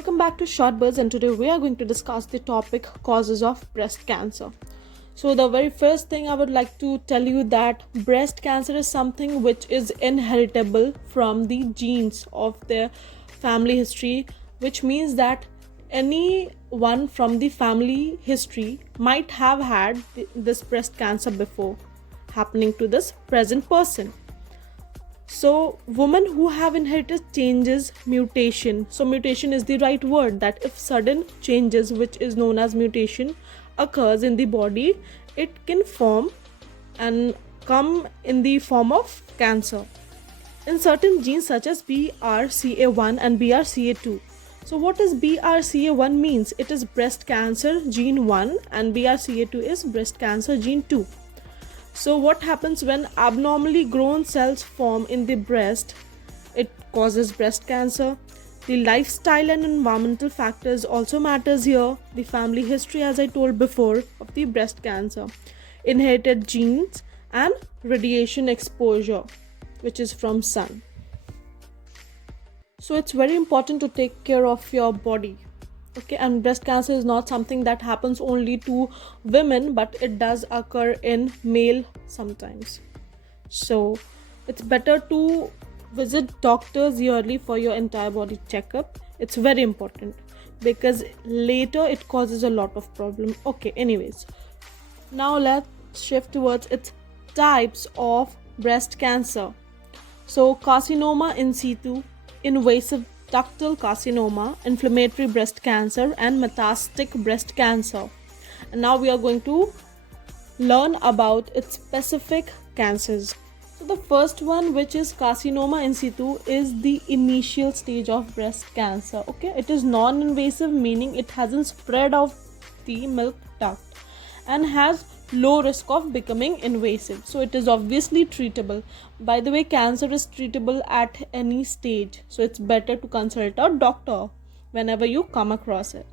Welcome back to Short Buzz, and today we are going to discuss the topic causes of breast cancer. So the very first thing I would like to tell you that breast cancer is something which is inheritable from the genes of their family history, which means that anyone from the family history might have had this breast cancer before happening to this present person. So women who have inherited changes, mutation, so mutation is the right word, that if sudden changes, which is known as mutation, occurs in the body, it can form and come in the form of cancer in certain genes such as BRCA1 and BRCA2. So what does BRCA1 means? It is breast cancer gene 1 and BRCA2 is breast cancer gene 2. So what happens when abnormally grown cells form in the breast? It causes breast cancer. The lifestyle and environmental factors also matters here. The family history, as I told before, of the breast cancer, inherited genes and radiation exposure, which is from sun. So it's very important to take care of your body. Okay, and breast cancer is not something that happens only to women, but it does occur in male sometimes. So it's better to visit doctors yearly for your entire body checkup. It's very important because later it causes a lot of problem. Okay, anyways, now let's shift towards its types of breast cancer. So carcinoma in situ, invasive ductal carcinoma, inflammatory breast cancer, and metastatic breast cancer. And now we are going to learn about its specific cancers. So the first one, which is carcinoma in situ, is the initial stage of breast cancer. Okay, it is non-invasive, meaning it hasn't spread out the milk duct and has low risk of becoming invasive. So it is obviously treatable. By the way, cancer is treatable at any stage, so it's better to consult a doctor whenever you come across it.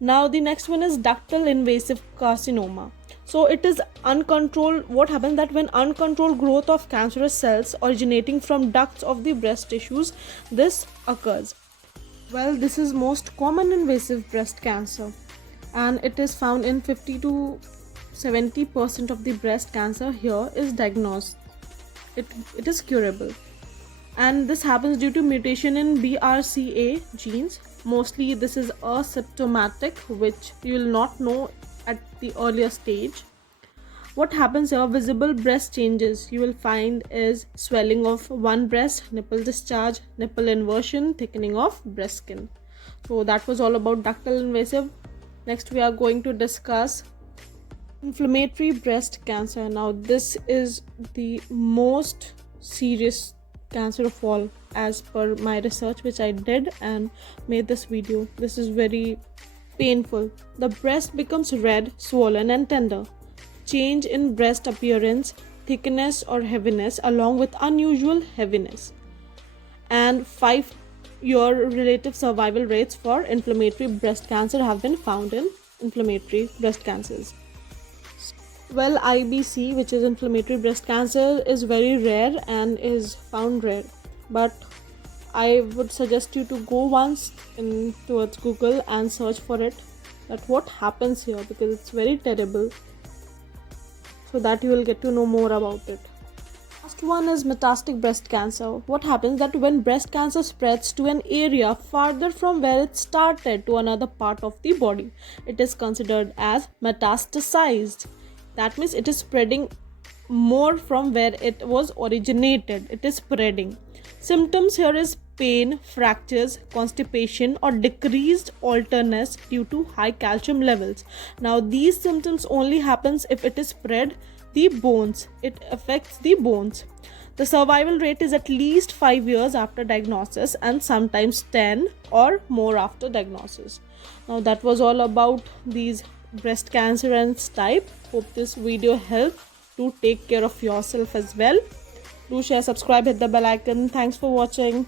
Now the next one is ductal invasive carcinoma. So it is uncontrolled. What happens that when uncontrolled growth of cancerous cells originating from ducts of the breast tissues, this occurs. Well, this is most common invasive breast cancer, and it is found in 50 to 70% of the breast cancer here is diagnosed. It is curable, and this happens due to mutation in BRCA genes. Mostly this is asymptomatic, which you will not know at the earlier stage. What happens here? Visible breast changes you will find is swelling of one breast, nipple discharge, nipple inversion, thickening of breast skin. So that was all about ductal invasive. Next we are going to discuss inflammatory breast cancer. Now this is the most serious cancer of all, as per my research which I did and made this video. This is very painful. The breast becomes red, swollen and tender. Change in breast appearance, thickness or heaviness, along with unusual heaviness. And 5-year relative survival rates for inflammatory breast cancer have been found in inflammatory breast cancers. Well, IBC, which is inflammatory breast cancer, is very rare and is found rare, but I would suggest you to go once towards Google and search for it, that what happens here, because it's very terrible, so that you will get to know more about it. Last one is metastatic breast cancer. What happens that when breast cancer spreads to an area farther from where it started to another part of the body, it is considered as metastasized. That means it is spreading more from where it was originated. It is spreading. Symptoms here is pain, fractures, constipation, or decreased alertness due to high calcium levels. Now these symptoms only happens if it is spread the bones. It affects the bones. The survival rate is at least 5 years after diagnosis and sometimes 10 or more after diagnosis. Now that was all about these breast cancer and its type. Hope this video helped. Do take care of yourself as well. Do share, subscribe, hit the bell icon. Thanks for watching.